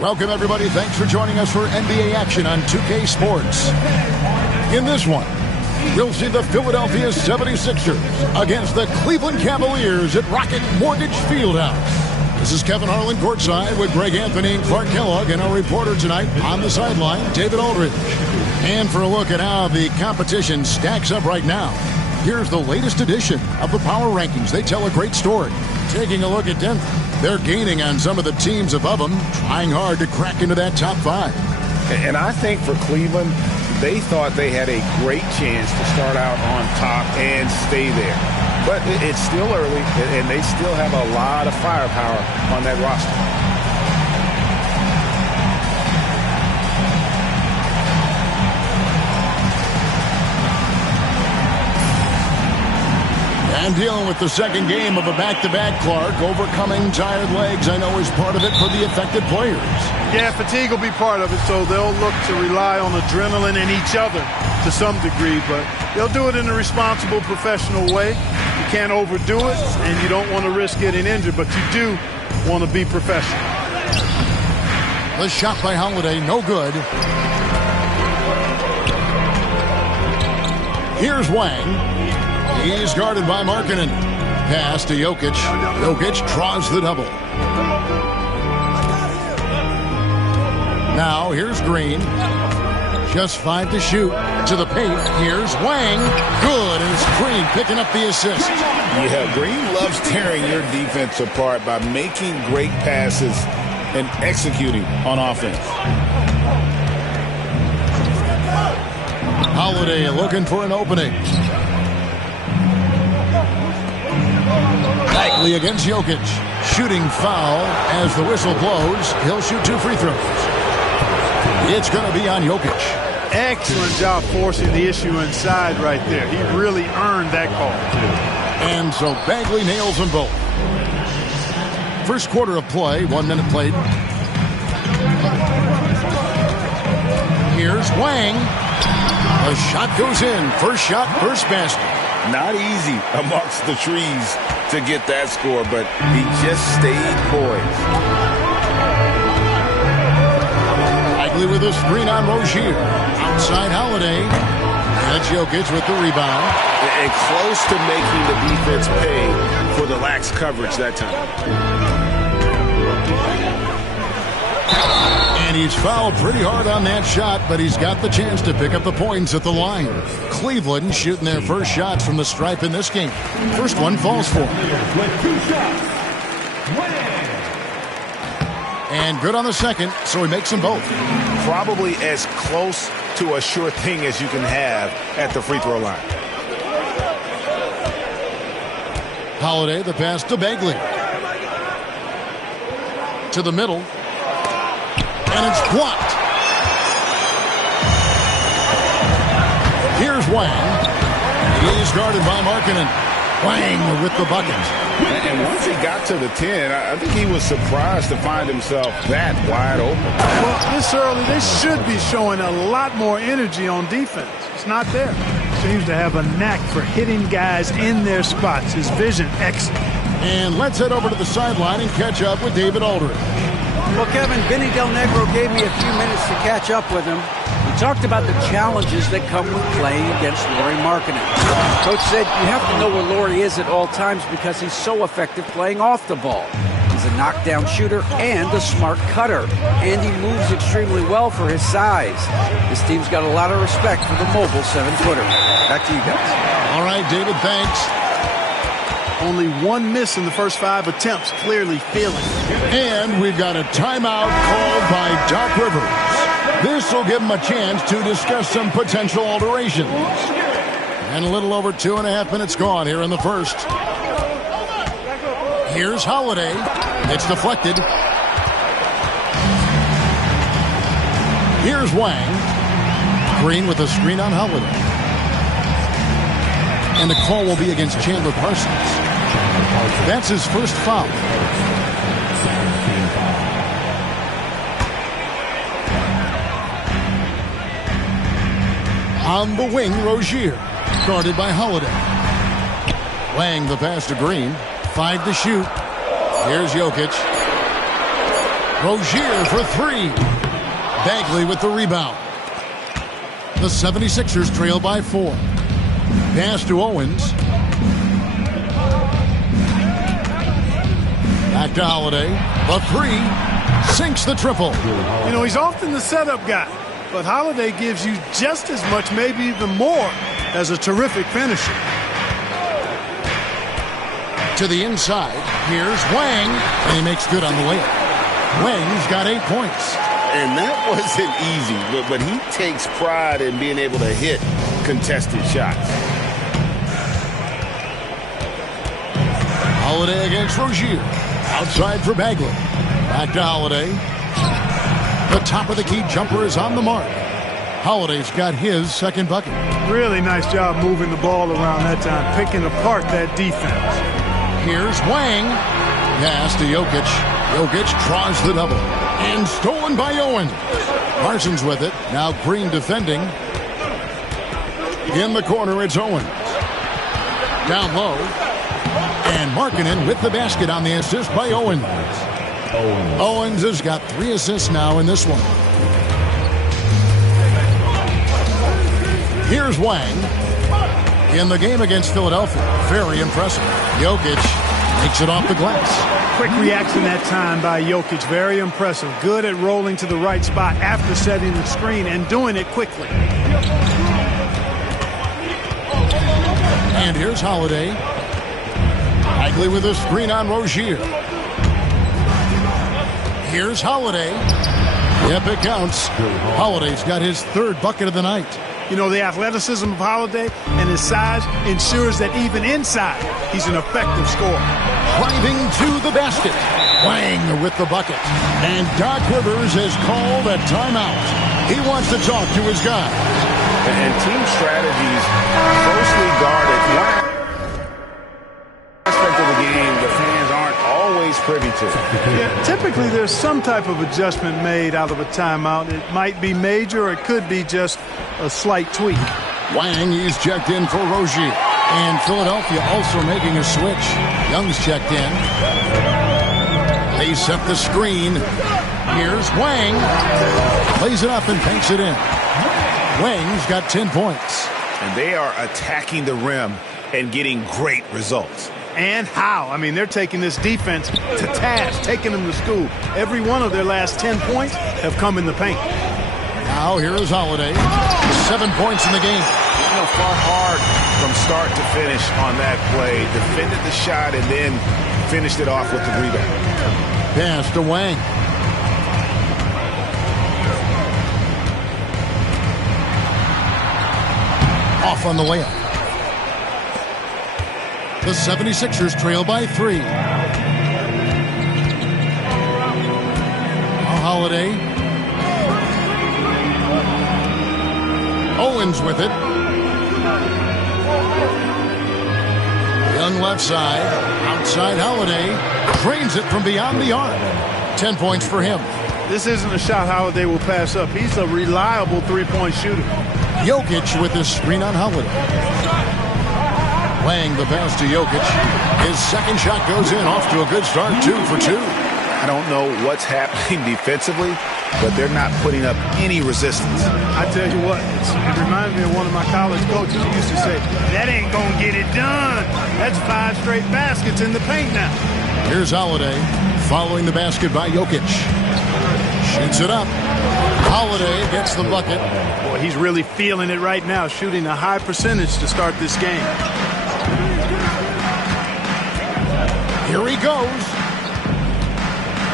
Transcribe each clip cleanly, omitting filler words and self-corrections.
Welcome, everybody. Thanks for joining us for NBA action on 2K Sports. In this one, we'll see the Philadelphia 76ers against the Cleveland Cavaliers at Rocket Mortgage Fieldhouse. This is Kevin Harlan courtside with Greg Anthony and Clark Kellogg, and our reporter tonight on the sideline, David Aldridge. And for a look at how the competition stacks up right now, here's the latest edition of the Power Rankings. They tell a great story. Taking a look at Denver, they're gaining on some of the teams above them, trying hard to crack into that top 5. And I think for Cleveland, they thought they had a great chance to start out on top and stay there. But it's still early, and they still have a lot of firepower on that roster. And dealing with the second game of a back-to-back, Clark. Overcoming tired legs, I know, is part of it for the affected players. Yeah, fatigue will be part of it, so they'll look to rely on adrenaline and each other to some degree, but they'll do it in a responsible, professional way. You can't overdo it, and you don't want to risk getting injured, but you do want to be professional. The shot by Holiday, no good. Here's Wang. He's guarded by Markkanen. Pass to Jokic. Jokic draws the double. Now here's Green. Just 5 to shoot. To the paint. Here's Wang. Good. And it's Green picking up the assist. Yeah, Green loves tearing your defense apart by making great passes and executing on offense. Holiday looking for an opening. Bagley against Jokic. Shooting foul as the whistle blows. He'll shoot 2 free throws. It's going to be on Jokic. Excellent job forcing the issue inside right there. He really earned that call. And so Bagley nails them both. First quarter of play, 1 minute played. Here's Wang. The shot goes in. First shot, first basket. Not easy amongst the trees to get that score, but he just stayed poised. Bagley with a screen on Rozier. Outside Holiday. That's Jokic with the rebound. And close to making the defense pay for the lax coverage that time. And he's fouled pretty hard on that shot, but he's got the chance to pick up the points at the line. Cleveland shooting their first shots from the stripe in this game. First one falls for him. And good on the second, so he makes them both. Probably as close to a sure thing as you can have at the free throw line. Holiday, the pass to Bagley. To the middle. And it's blocked. Here's Wang. He's guarded by Markkanen. Wang with the bucket. And once he got to the 10, I think he was surprised to find himself that wide open. Well, this early, they should be showing a lot more energy on defense. It's not there. Seems to have a knack for hitting guys in their spots. His vision, excellent. And let's head over to the sideline and catch up with David Aldridge. Well, Kevin, Vinny Del Negro gave me a few minutes to catch up with him. He talked about the challenges that come with playing against Lauri Markkanen. Coach said you have to know where Lauri is at all times because he's so effective playing off the ball. He's a knockdown shooter and a smart cutter, and he moves extremely well for his size. This team's got a lot of respect for the mobile 7-footer. Back to you guys. All right, David, thanks. Only 1 miss in the first 5 attempts, clearly feeling it. And we've got a timeout called by Doc Rivers. This will give him a chance to discuss some potential alterations. And a little over 2.5 minutes gone here in the first. Here's Holiday. It's deflected. Here's Wang. Green with a screen on Holiday. And the call will be against Chandler Parsons. That's his first foul. On the wing, Rozier, guarded by Holiday. Wang the pass to Green. 5 to shoot. Here's Jokic. Rozier for three. Bagley with the rebound. The 76ers trail by 4. Pass to Owens. Back to Holiday. The three. Sinks the triple. You know, he's often the setup guy, but Holiday gives you just as much, maybe even more, as a terrific finisher. To the inside. Here's Wang. And he makes good on the layup. Wang's got 8 points. And that wasn't easy, but he takes pride in being able to hit contested shots. Holiday against Rozier. Outside for Bagley. Back to Holiday. The top of the key jumper is on the mark. Holiday's got his second bucket. Really nice job moving the ball around that time, picking apart that defense. Here's Wang. Pass to Jokic. Jokic draws the double. And stolen by Owens. Parsons with it. Now Green defending. In the corner, it's Owens. Down low. And Markkanen with the basket on the assist by Owens. Owens has got 3 assists now in this one. Here's Wang. In the game against Philadelphia. Very impressive. Jokic makes it off the glass. Quick reaction that time by Jokic. Very impressive. Good at rolling to the right spot after setting the screen and doing it quickly. And here's Holiday. Bagley with a screen on Rozier. Here's Holiday. Yep, it counts. Holiday's got his 3rd bucket of the night. You know, the athleticism of Holiday and his size ensures that even inside, he's an effective scorer. Driving to the basket. Wang with the bucket. And Doc Rivers has called a timeout. He wants to talk to his guys. And team strategies closely guarded. Aspect of the game the fans aren't always privy to. Yeah, typically there's some type of adjustment made out of a timeout. It might be major or it could be just a slight tweak. Wang is checked in for Rozier. And Philadelphia also making a switch. Young's checked in. They set the screen. Here's Wang. Plays it up and banks it in. Wang's got 10 points. And they are attacking the rim and getting great results. And how? I mean, they're taking this defense to task, taking them to school. Every one of their last 10 points have come in the paint. Now here is Holiday. 7 points in the game. You know, fought hard from start to finish on that play. Defended the shot and then finished it off with the rebound. Pass to Wang. Off on the layup. The 76ers trail by 3. Now Holiday. Owens with it. Young left side. Outside Holiday. Drains it from beyond the arc. 10 points for him. This isn't a shot Holiday will pass up. He's a reliable three-point shooter. Jokic with his screen on Holiday. Wang the pass to Jokic. His second shot goes in, off to a good start, 2 for 2. I don't know what's happening defensively, but they're not putting up any resistance. I tell you what, it reminds me of one of my college coaches who used to say, that ain't going to get it done. That's 5 straight baskets in the paint now. Here's Holiday following the basket by Jokic. Shoots it up. Holiday gets the bucket. Boy, he's really feeling it right now, shooting a high percentage to start this game. Here he goes.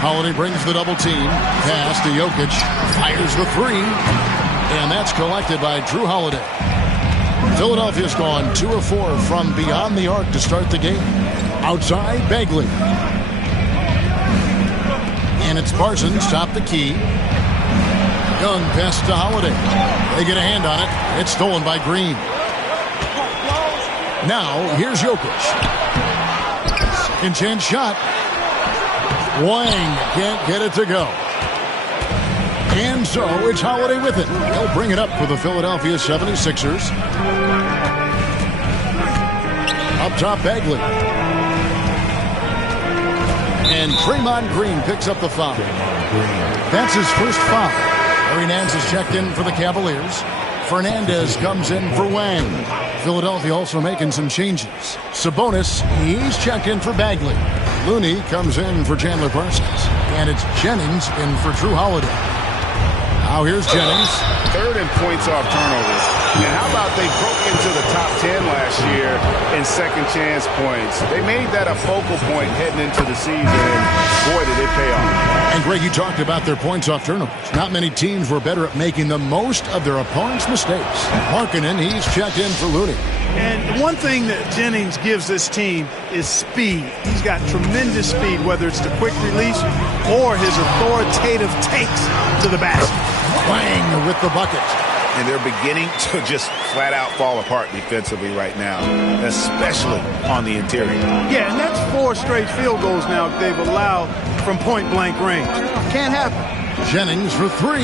Holiday brings the double team. Pass to Jokic. Fires the 3. And that's collected by Drew Holiday. Philadelphia's gone 2 of 4 from beyond the arc to start the game. Outside, Bagley. And it's Parsons, top the key. Young pass to Holiday. They get a hand on it. It's stolen by Green. Now, here's Jokic. Second chance shot. Wang can't get it to go. And so it's Holiday with it. He'll bring it up for the Philadelphia 76ers. Up top, Bagley. And Draymond Green picks up the foul. That's his first foul. Larry Nance is checked in for the Cavaliers. Fernandez comes in for Wang. Philadelphia also making some changes. Sabonis, he's checked in for Bagley. Looney comes in for Chandler Parsons. And it's Jennings in for Drew Holiday. Now here's Jennings. Third in points off turnovers. And how about they broke into the top 10 last year in second chance points? They made that a focal point heading into the season, and boy, did it pay off. And Greg, you talked about their points off turnovers. Not many teams were better at making the most of their opponent's mistakes. Markkanen, he's checked in for Looney. And one thing that Jennings gives this team is speed. He's got tremendous speed, whether it's the quick release or his authoritative takes to the basket. Wang with the bucket. And they're beginning to just flat out fall apart defensively right now, especially on the interior. Yeah, and that's 4 straight field goals now they've allowed from point-blank range. Can't happen. Jennings for 3.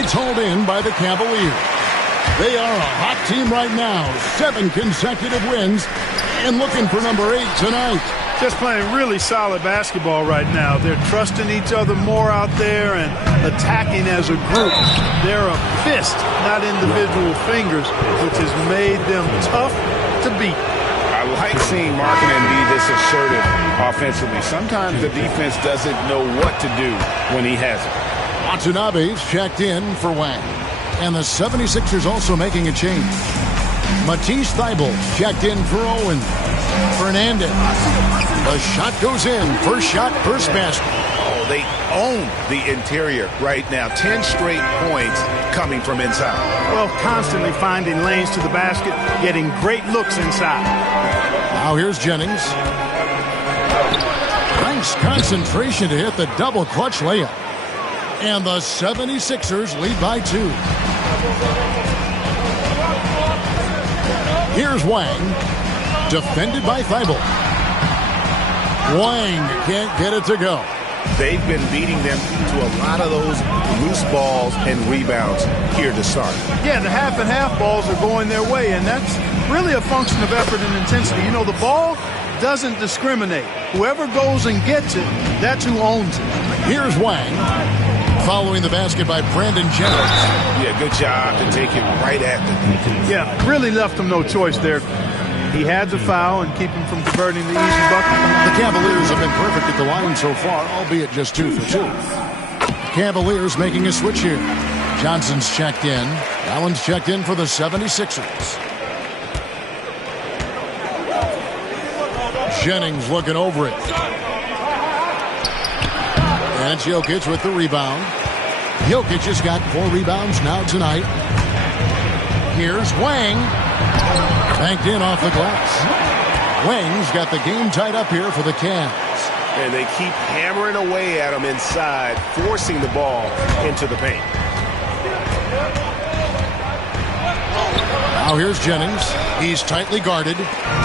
It's hauled in by the Cavaliers. They are a hot team right now. 7 consecutive wins and looking for number 8 tonight. Just playing really solid basketball right now. They're trusting each other more out there and attacking as a group. They're a fist, not individual fingers, which has made them tough to beat. I like seeing Markkanen be this assertive offensively. Sometimes the defense doesn't know what to do when he has it. Watanabe's checked in for Wang. And the 76ers also making a change. Matisse Thybulle checked in for Owen. Fernandez. The shot goes in. First shot, first basket. Oh, they own the interior right now. 10 straight points coming from inside. Well, constantly finding lanes to the basket, getting great looks inside. Now here's Jennings. Nice concentration to hit the double clutch layup. And the 76ers lead by 2. Here's Wang. Defended by Thybulle. Wang can't get it to go. They've been beating them to a lot of those loose balls and rebounds here to start. Yeah, the half and half balls are going their way, and that's really a function of effort and intensity. You know, the ball doesn't discriminate. Whoever goes and gets it, that's who owns it. Here's Wang. Following the basket by Brandon Jennings. Yeah, good job to take it right at them. Yeah, really left him no choice there. He had the foul and keep him from converting the easy bucket. The Cavaliers have been perfect at the line so far, albeit just 2 for 2. The Cavaliers making a switch here. Johnson's checked in. Allen's checked in for the 76ers. Jennings looking over it. And it's Jokic with the rebound. Jokic has got 4 rebounds now tonight. Here's Wang. Banked in off the glass. Wang's got the game tied up here for the Cavs. And they keep hammering away at him inside, forcing the ball into the paint. Now here's Jennings. He's tightly guarded.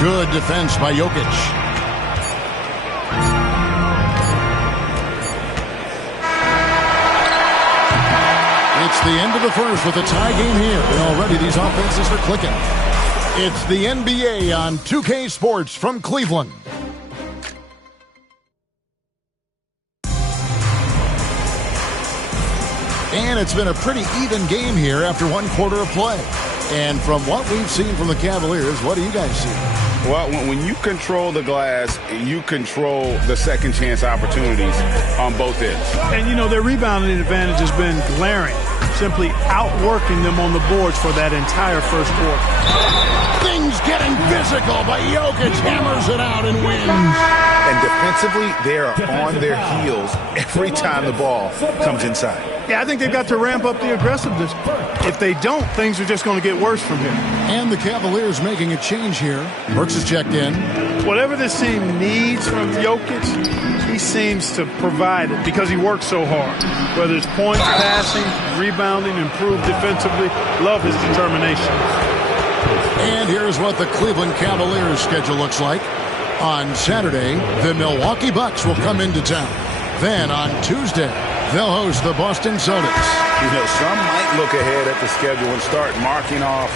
Good defense by Jokic. It's the end of the first with a tie game here. And already these offenses are clicking. It's the NBA on 2K Sports from Cleveland. And it's been a pretty even game here after 1 quarter of play. And from what we've seen from the Cavaliers, what do you guys see? Well, when you control the glass, you control the second chance opportunities on both ends. And, you know, their rebounding advantage has been glaring, simply outworking them on the boards for that entire first quarter. Things getting physical, but Jokic hammers it out and wins. And defensively, they're on their heels every time the ball comes inside. Yeah, I think they've got to ramp up the aggressiveness. If they don't, things are just going to get worse from here. And the Cavaliers making a change here. Burks is checked in. Whatever this team needs from Jokic, he seems to provide it because he works so hard. Whether it's points, passing, rebounding, improved defensively, love his determination. And here's what the Cleveland Cavaliers schedule looks like. On Saturday, the Milwaukee Bucks will come into town. Then on Tuesday, they'll host the Boston Celtics. You know, some might look ahead at the schedule and start marking off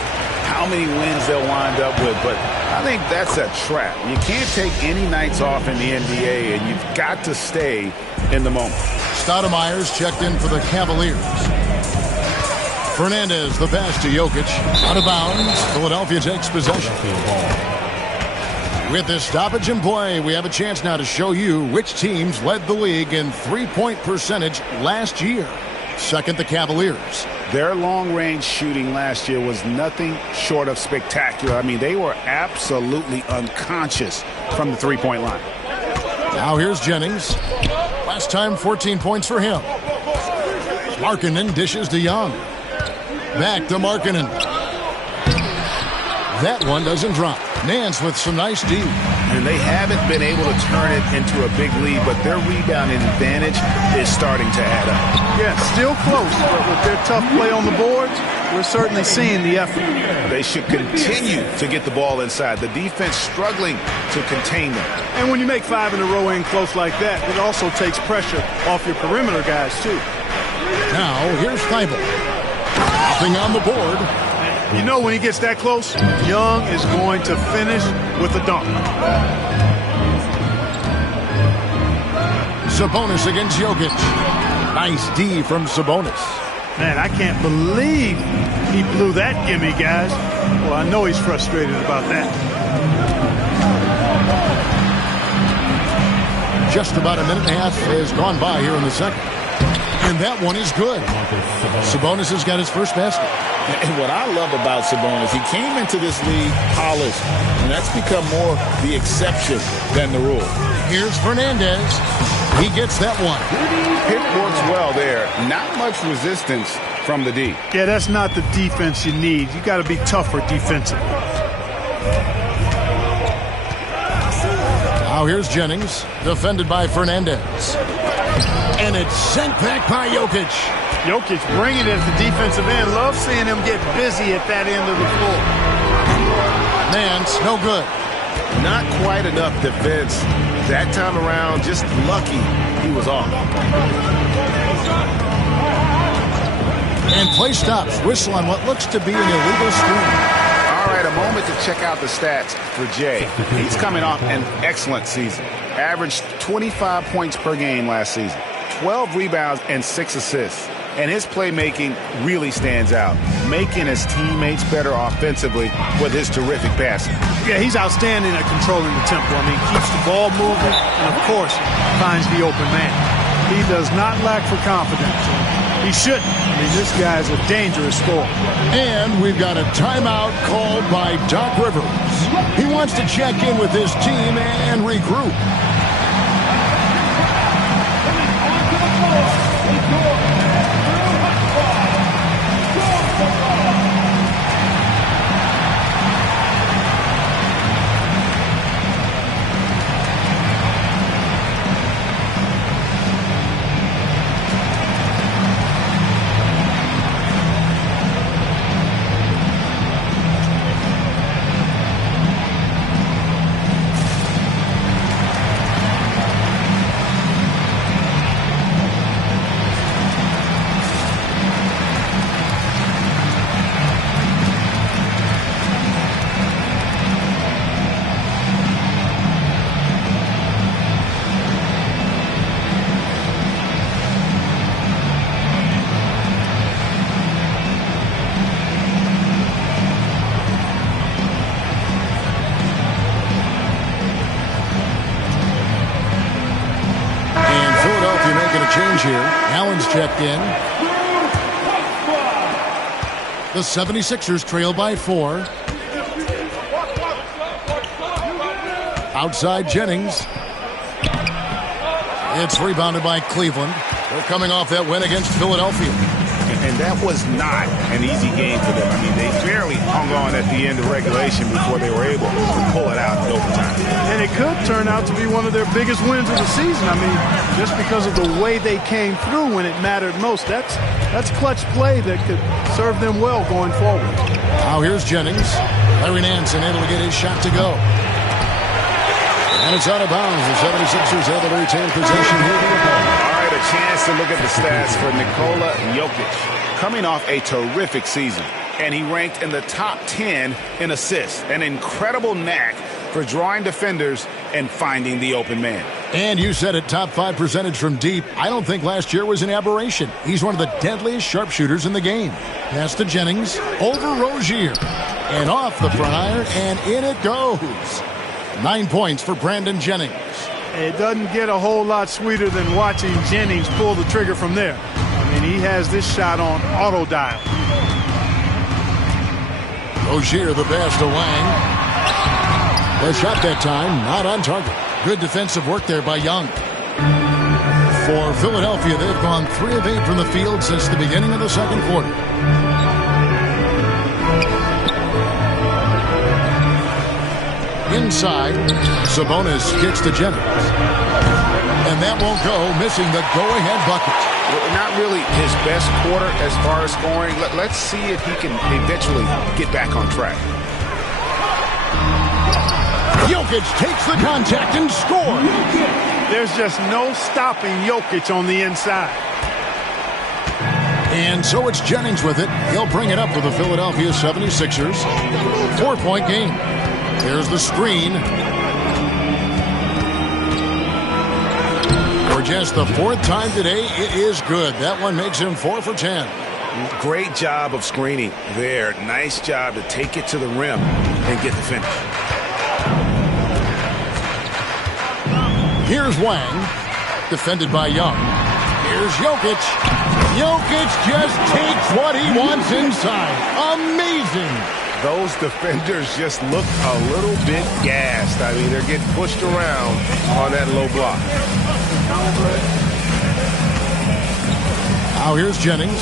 how many wins they'll wind up with, but I think that's a trap. You can't take any nights off in the NBA, and you've got to stay in the moment. Stoudemire's checked in for the Cavaliers. Fernandez, the pass to Jokic. Out of bounds. Philadelphia takes possession. With this stoppage in play, we have a chance now to show you which teams led the league in three-point percentage last year. Second, the Cavaliers. Their long-range shooting last year was nothing short of spectacular. I mean, they were absolutely unconscious from the three-point line. Now here's Jennings. Last time, 14 points for him. Markkanen dishes to Young. Back to Markkanen. That one doesn't drop. Nance with some nice D. And they haven't been able to turn it into a big lead, but their rebounding advantage is starting to add up. Yeah, still close, but with their tough play on the boards, we're certainly seeing the effort. They should continue to get the ball inside. The defense struggling to contain them. And when you make 5 in a row in close like that, it also takes pressure off your perimeter guys, too. Now, here's Thibault. Nothing on the board. You know when he gets that close, Young is going to finish with a dunk. Sabonis against Jokic. Nice D from Sabonis. Man, I can't believe he blew that gimme, guys. Well, I know he's frustrated about that. Just about a minute and a half has gone by here in the second. And that one is good. Sabonis has got his first basket. And what I love about Sabonis, he came into this league polished, and that's become more the exception than the rule. Here's Fernandez. He gets that one. Pick works well there. Not much resistance from the D. Yeah, that's not the defense you need. You got to be tougher defensively. Now here's Jennings, defended by Fernandez. And it's sent back by Jokic. Jokic bringing it at the defensive end. Love seeing him get busy at that end of the floor. Nance, no good. Not quite enough defense. That time around, just lucky he was off. And play stops. Whistle on what looks to be an illegal screen. All right, a moment to check out the stats for Jay. He's coming off an excellent season. Averaged 25 points per game last season. 12 rebounds and 6 assists. And his playmaking really stands out, making his teammates better offensively with his terrific passing. Yeah, he's outstanding at controlling the tempo. I mean, keeps the ball moving and, of course, finds the open man. He does not lack for confidence. He shouldn't. I mean, this guy's a dangerous scorer. And we've got a timeout called by Doc Rivers. He wants to check in with his team and regroup. Here, Allen's checked in. The 76ers trail by 4. Outside Jennings. It's rebounded by Cleveland. They're coming off that win against Philadelphia. And that was not an easy game for them. I mean, they barely hung on at the end of regulation before they were able to pull it out in overtime. And it could turn out to be one of their biggest wins of the season. I mean, just because of the way they came through when it mattered most. That's clutch play that could serve them well going forward. Now here's Jennings. Larry Nance able to get his shot to go. And it's out of bounds. The 76ers able to retain possession here. All right, a chance to look at the stats for Nikola Jokic. Coming off a terrific season. and he ranked in the top 10 in assists. An incredible knack for drawing defenders and finding the open man. And you said it, top 5 percentage from deep. I don't think last year was an aberration. He's one of the deadliest sharpshooters in the game. Pass to Jennings, over Rozier, and off the front iron, and in it goes. 9 points for Brandon Jennings. It doesn't get a whole lot sweeter than watching Jennings pull the trigger from there. I mean, he has this shot on auto dial. Rozier the pass to Wang. The shot that time, not on target. Good defensive work there by Young. For Philadelphia, they've gone 3 of 8 from the field since the beginning of the second quarter. Inside, Sabonis kicks to Jennings. And that won't go, missing the go-ahead bucket. Not really his best quarter as far as scoring. Let's see if he can eventually get back on track. Jokic takes the contact and scores. There's just no stopping Jokic on the inside. And so it's Jennings with it. He'll bring it up for the Philadelphia 76ers. 4-point game. There's the screen. For just the 4th time today, it is good. That one makes him 4 for 10. Great job of screening there. Nice job to take it to the rim and get the finish. Here's Wang, defended by Young. Here's Jokic. Jokic just takes what he wants inside. Amazing. Those defenders just look a little bit gassed. I mean, they're getting pushed around on that low block. Now here's Jennings.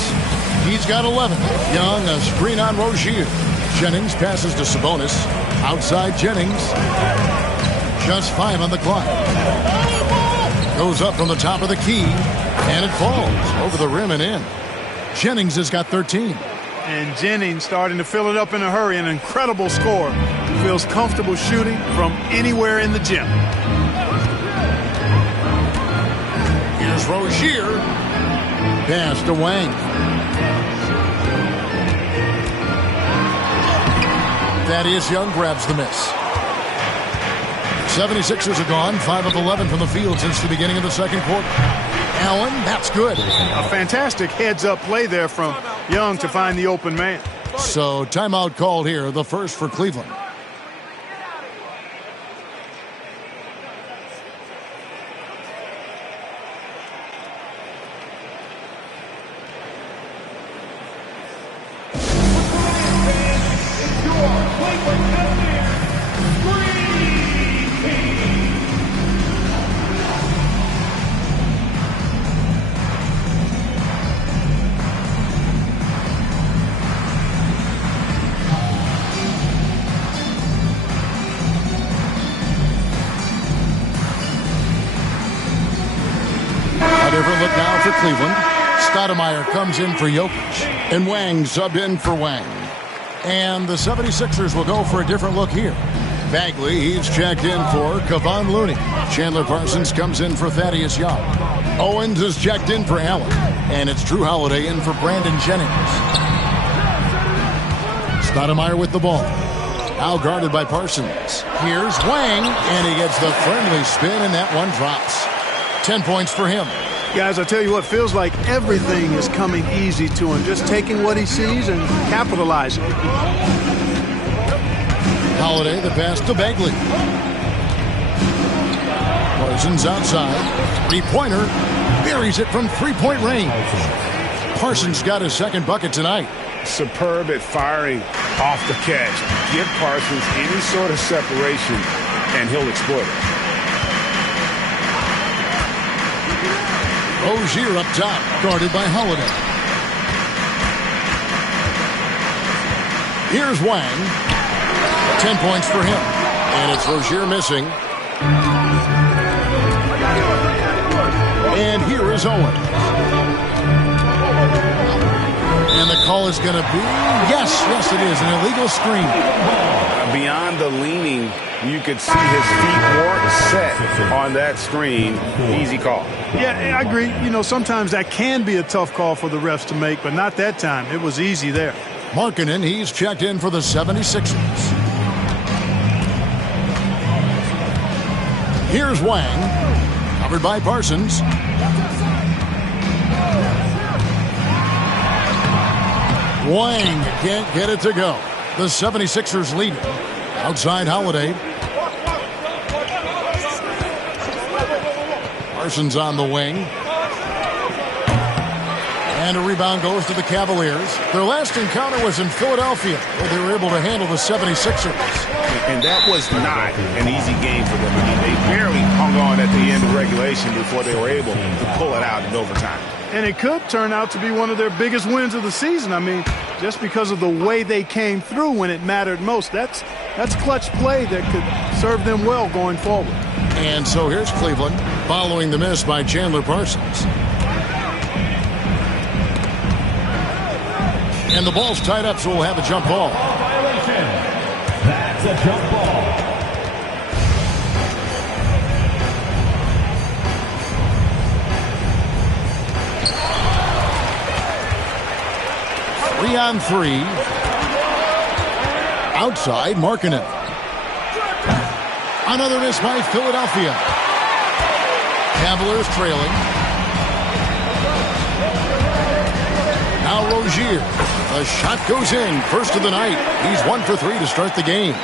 He's got 11. Young, a screen on Rozier. Jennings passes to Sabonis. Outside Jennings. Just 5 on the clock. Goes up from the top of the key, and it falls over the rim and in. Jennings has got 13. And Jennings starting to fill it up in a hurry. An incredible score. Feels comfortable shooting from anywhere in the gym. Here's Rozier. Pass to Wang. Thaddeus Young grabs the miss. 76ers are gone, 5 of 11 from the field since the beginning of the second quarter. Allen, that's good. A fantastic heads-up play there from Young to find the open man. So timeout called here, the first for Cleveland. Different look now for Cleveland. Stoudemire comes in for Jokic, and Wang subbed in for Wang. And the 76ers will go for a different look here. Bagley, he's checked in for Kevon Looney. Chandler Parsons comes in for Thaddeus Young. Owens is checked in for Allen. And it's Drew Holiday in for Brandon Jennings. Stoudemire with the ball. Now guarded by Parsons. Here's Wang, and he gets the friendly spin, and that one drops. 10 points for him. Guys, I tell you what, feels like everything is coming easy to him. Just taking what he sees and capitalizing. Holiday, the pass to Bagley. Parsons outside. Three-pointer. Buries it from three-point range. Parsons got his second bucket tonight. Superb at firing off the catch. Give Parsons any sort of separation, and he'll exploit it. Rozier up top, guarded by Holiday. Here's Wang. 10 points for him. And it's Rozier missing. And here is Owens. And the call is going to be, yes, it is, an illegal screen. Beyond the leaning, you could see his feet weren't set on that screen. Easy call. Yeah, I agree. You know, sometimes that can be a tough call for the refs to make, but not that time. It was easy there. Markkanen, he's checked in for the 76ers. Here's Wang, covered by Parsons. Wang can't get it to go. The 76ers lead outside Holiday. Parsons on the wing. And a rebound goes to the Cavaliers. Their last encounter was in Philadelphia, where they were able to handle the 76ers. And that was not an easy game for them. I mean, they barely hung on at the end of regulation before they were able to pull it out in overtime. And it could turn out to be one of their biggest wins of the season. I mean, just because of the way they came through when it mattered most. That's clutch play that could serve them well going forward. And so here's Cleveland following the miss by Chandler Parsons. And the ball's tied up, so we'll have a jump ball. Violation. That's a jump ball. Three on three. Outside, Markkanen. Another miss by Philadelphia. Cavaliers trailing. Now Rozier. The shot goes in. First of the night. He's 1 for 3 to start the game.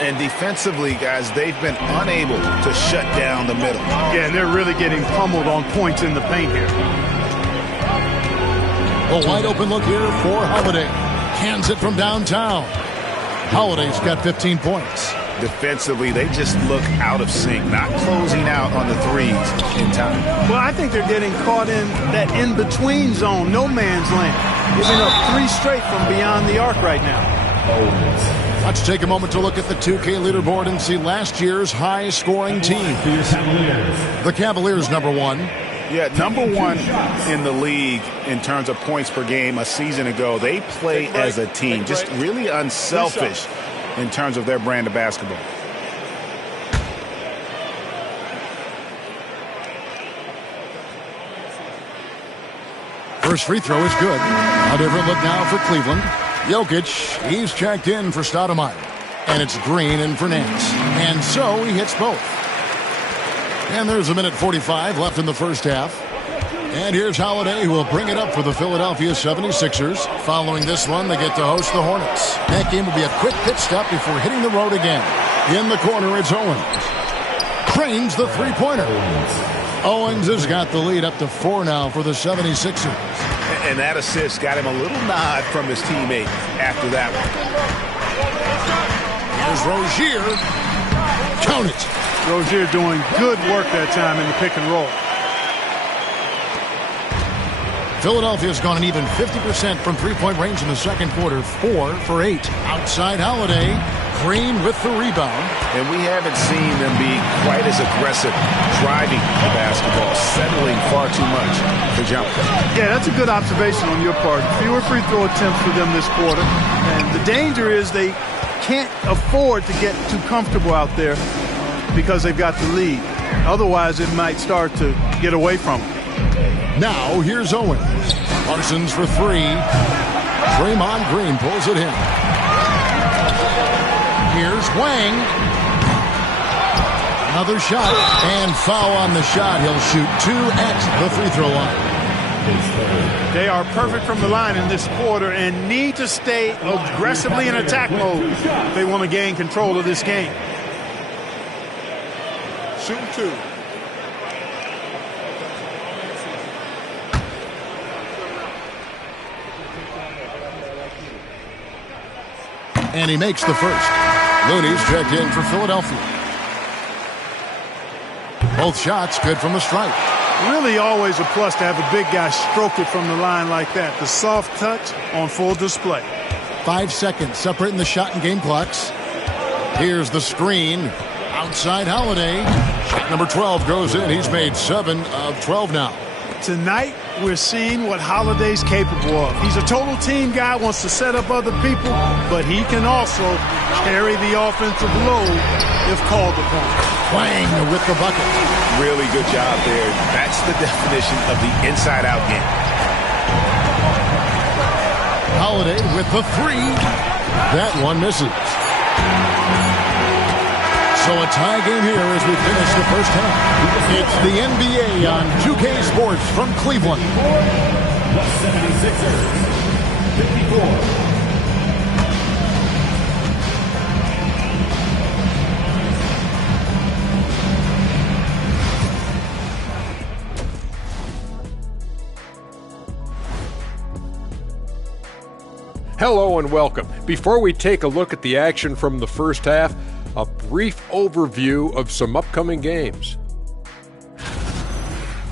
And defensively, guys, they've been unable to shut down the middle. Yeah, and they're really getting pummeled on points in the paint here. The wide open look here for Holiday. Cans it from downtown. Holiday's got 15 points. Defensively, they just look out of sync, not closing out on the threes in time. Well, I think they're getting caught in that in-between zone, no man's land, giving up 3 straight from beyond the arc right now. Let's take a moment to look at the 2K leaderboard and see last year's high-scoring team. The Cavaliers, number 1. Yeah, number 1 in the league in terms of points per game a season ago. They play as a team, just really unselfish in terms of their brand of basketball. First free throw is good. A different look now for Cleveland. Jokic, he's checked in for Stoudemire. And it's Green in for Nance. And so he hits both. And there's a minute 45 left in the first half. And here's Holiday, who will bring it up for the Philadelphia 76ers. Following this one, they get to host the Hornets. That game will be a quick pit stop before hitting the road again. In the corner, it's Owens. Cranes the three-pointer. Owens has got the lead up to 4 now for the 76ers. And that assist got him a little nod from his teammate after that one. Here's Rozier. Count it. Rozier doing good work that time in the pick and roll. Philadelphia's gone an even 50% from three-point range in the second quarter, 4 for 8. Outside Holiday, Green with the rebound. And we haven't seen them be quite as aggressive driving the basketball, settling far too much for jump. Yeah, that's a good observation on your part. Fewer free throw attempts for them this quarter. And the danger is they can't afford to get too comfortable out there because they've got the lead. Otherwise, it might start to get away from them. Now, here's Owens. Parsons for 3. Draymond Green pulls it in. Here's Wang. Another shot. And foul on the shot. He'll shoot 2 at the free throw line. They are perfect from the line in this quarter and need to stay aggressively in attack mode if they want to gain control of this game. Shooting 2. And he makes the first. Looney's checked in for Philadelphia. Both shots good from the stripe. Really always a plus to have a big guy stroke it from the line like that. The soft touch on full display. 5 seconds separating the shot and game clocks. Here's the screen. Outside Holiday. Shot number 12 goes in. He's made 7 of 12 now. Tonight, we're seeing what Holiday's capable of. He's a total team guy, wants to set up other people, but he can also carry the offensive load if called upon. Wang with the bucket. Really good job there. That's the definition of the inside-out game. Holiday with the three. That one misses. So a tie game here as we finish the first half. It's the NBA on 2K Sports from Cleveland. The 76ers, 54. Hello and welcome. Before we take a look at the action from the first half, a brief overview of some upcoming games.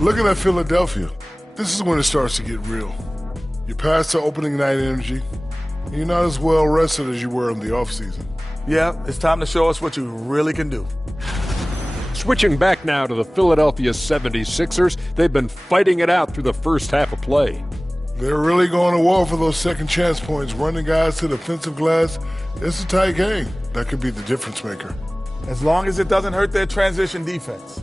Looking at Philadelphia, this is when it starts to get real. You're past the opening night energy, and you're not as well rested as you were in the offseason. Yeah, it's time to show us what you really can do. Switching back now to the Philadelphia 76ers, they've been fighting it out through the first half of play. They're really going to war for those second chance points, running guys to the offensive glass. It's a tight game. That could be the difference maker. As long as it doesn't hurt their transition defense.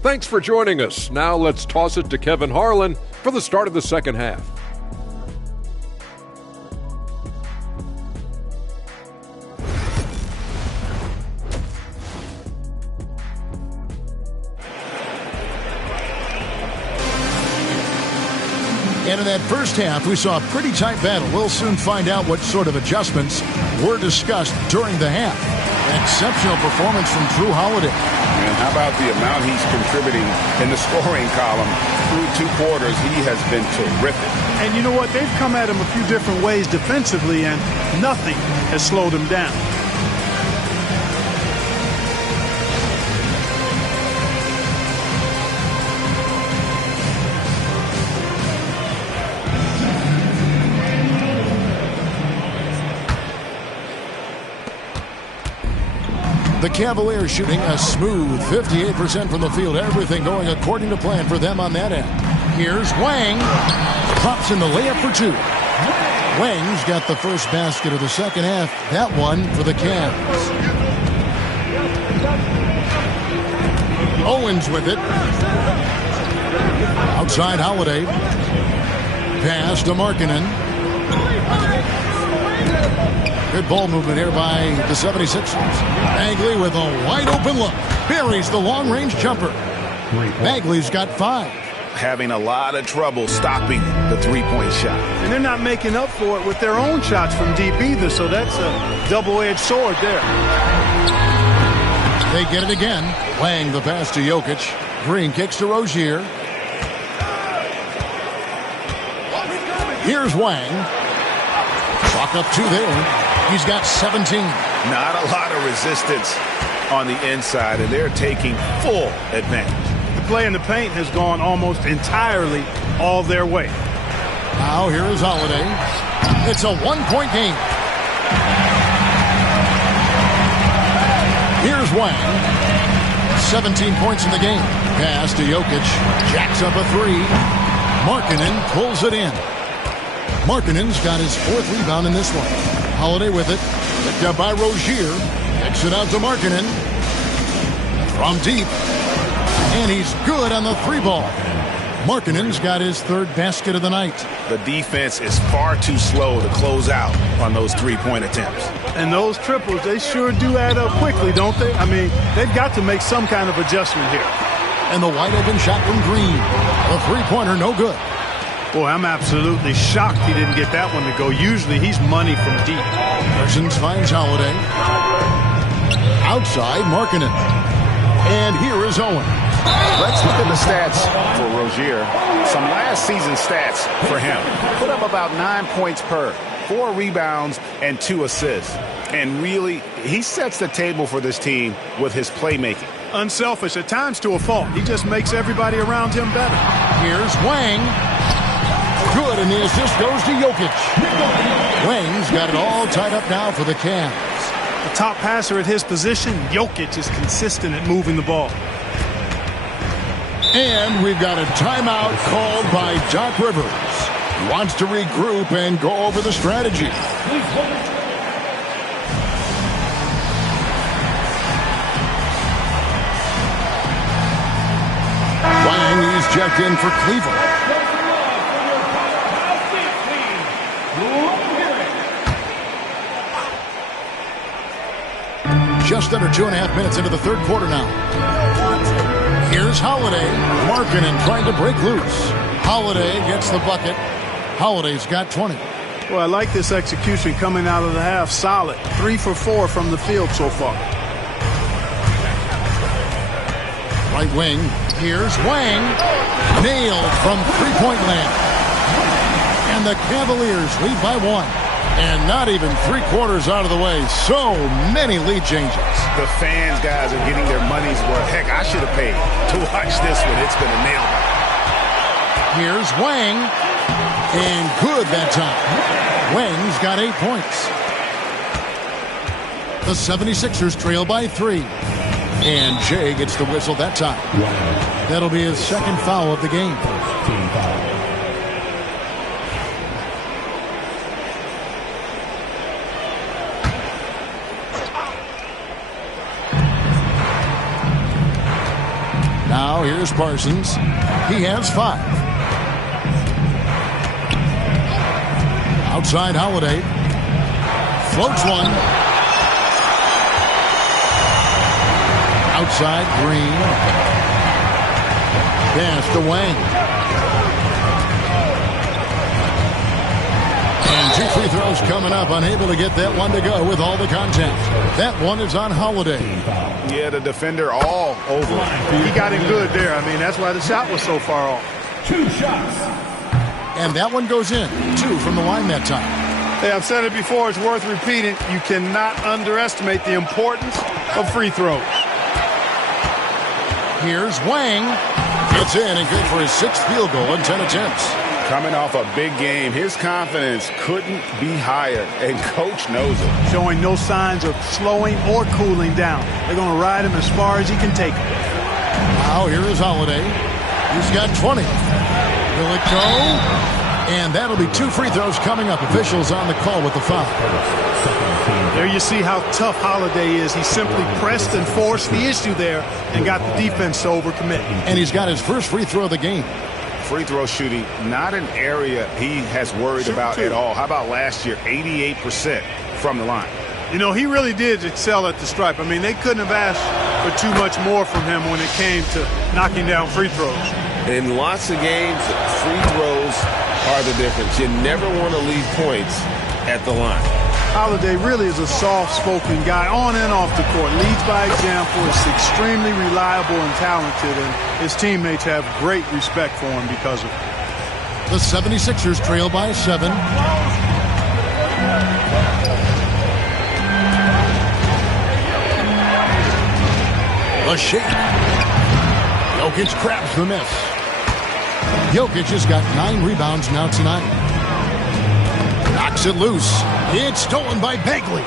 Thanks for joining us. Now let's toss it to Kevin Harlan for the start of the second half. And in that first half, we saw a pretty tight battle. We'll soon find out what sort of adjustments were discussed during the half. Exceptional performance from Jrue Holiday. And how about the amount he's contributing in the scoring column through 2 quarters? He has been terrific. And you know what? They've come at him a few different ways defensively, and nothing has slowed him down. The Cavaliers shooting a smooth 58% from the field. Everything going according to plan for them on that end. Here's Wang. Pops in the layup for 2. Wang's got the first basket of the second half. That one for the Cavs. Owens with it. Outside Holiday. Pass to Markkanen. Good ball movement here by the 76ers. Bagley with a wide open look. Buries the long-range jumper. Bagley's got 5. Having a lot of trouble stopping the three-point shot. And they're not making up for it with their own shots from deep either, so that's a double-edged sword there. They get it again. Wang the pass to Jokic. Green kicks to Rozier. Here's Wang. Clock up 2 there. He's got 17. Not a lot of resistance on the inside, and they're taking full advantage. The play in the paint has gone almost entirely all their way. Now here is Holiday. It's a 1-point game. Here's Wang. 17 points in the game. Pass to Jokic. Jacks up a 3. Markkanen pulls it in. Markkanen's got his 4th rebound in this one. Holiday with it. Picked up by Rozier. Kicks it out to Markkanen. From deep. And he's good on the 3-ball. Markkanen's got his 3rd basket of the night. The defense is far too slow to close out on those 3-point attempts. And those triples, they sure do add up quickly, don't they? I mean, they've got to make some kind of adjustment here. And the wide open shot from Green. The 3-pointer no good. Boy, I'm absolutely shocked he didn't get that one to go. Usually he's money from deep. Cousins finds Holiday. Outside, Markkanen. And here is Owen. Let's look at the stats for Rozier. Some last season stats for him. Put up about 9 points per, 4 rebounds, and 2 assists. And really, he sets the table for this team with his playmaking. Unselfish at times to a fault. He just makes everybody around him better. Here's Wang. Good, and the assist goes to Jokic. Wang's got it all tied up now for the Cavs. The top passer at his position, Jokic, is consistent at moving the ball. And we've got a timeout called by Doc Rivers. He wants to regroup and go over the strategy. Wang, he's checked in for Cleveland. Just under 2.5 minutes into the third quarter now. Here's Holiday. Markkanen trying to break loose. Holiday gets the bucket. Holiday's got 20. Well, I like this execution coming out of the half. Solid. 3 for 4 from the field so far. Right wing. Here's Wang. Nailed from three-point land. And the Cavaliers lead by 1. And not even 3/4 out of the way. So many lead changes. The fans, guys, are getting their money's worth. Heck, I should have paid to watch this one. It's been a nail biter. Here's Wang. And good that time. Wang's got 8 points. The 76ers trail by 3. And Jay gets the whistle that time. That'll be his second foul of the game. Team foul. Now here's Parsons. He has 5. Outside Holiday. Floats one. Outside Green. Pass to Wang. And 2 free throws coming up. Unable to get that one to go with all the contact. That one is on Holiday. Yeah, the defender all over. He got him good there. I mean, that's why the shot was so far off. 2 shots. And that one goes in. 2 from the line that time. Hey, I've said it before. It's worth repeating. You cannot underestimate the importance of free throws. Here's Wang. It's in and good for his 6th field goal in 10 attempts. Coming off a big game, his confidence couldn't be higher, and Coach knows it. Showing no signs of slowing or cooling down. They're going to ride him as far as he can take him. Now here is Holiday. He's got 20. Will it go? And that'll be 2 free throws coming up. Officials on the call with the foul. There you see how tough Holiday is. He simply pressed and forced the issue there and got the defense to overcommit. And he's got his first free throw of the game. Free throw shooting, not an area he has worried about at all. How about last year, 88% from the line? You know, he really did excel at the stripe. I mean, they couldn't have asked for too much more from him when it came to knocking down free throws. In lots of games, free throws are the difference. You never want to leave points at the line. Holiday really is a soft-spoken guy on and off the court. Leads by example, is extremely reliable and talented, and his teammates have great respect for him because of it. The 76ers trail by 7. A shake. Jokic grabs the miss. Jokic has got 9 rebounds now tonight. Knocks it loose. It's stolen by Bagley.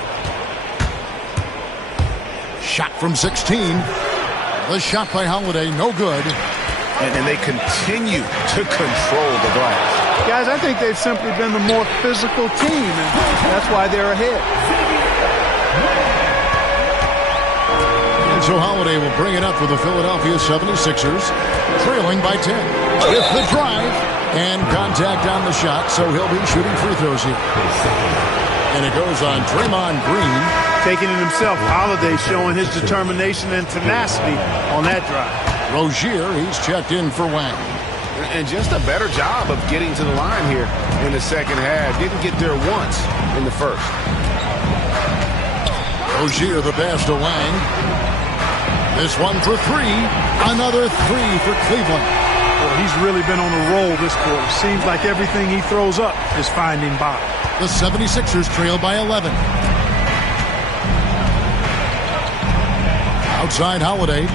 Shot from 16. The shot by Holiday, no good. And they continue to control the glass. Guys, I think they've simply been the more physical team, and that's why they're ahead. And so Holiday will bring it up for the Philadelphia 76ers, trailing by 10. With the drive and contact on the shot, so he'll be shooting free throws here. And it goes on Draymond Green. Taking it himself, Holiday showing his determination and tenacity on that drive. Rozier, he's checked in for Wang. And just a better job of getting to the line here in the second half. Didn't get there once in the first. Rozier the pass to Wang. This one for 3. Another 3 for Cleveland. Well, he's really been on a roll this quarter. Seems like everything he throws up is finding bottom. The 76ers trail by 11. Outside Holiday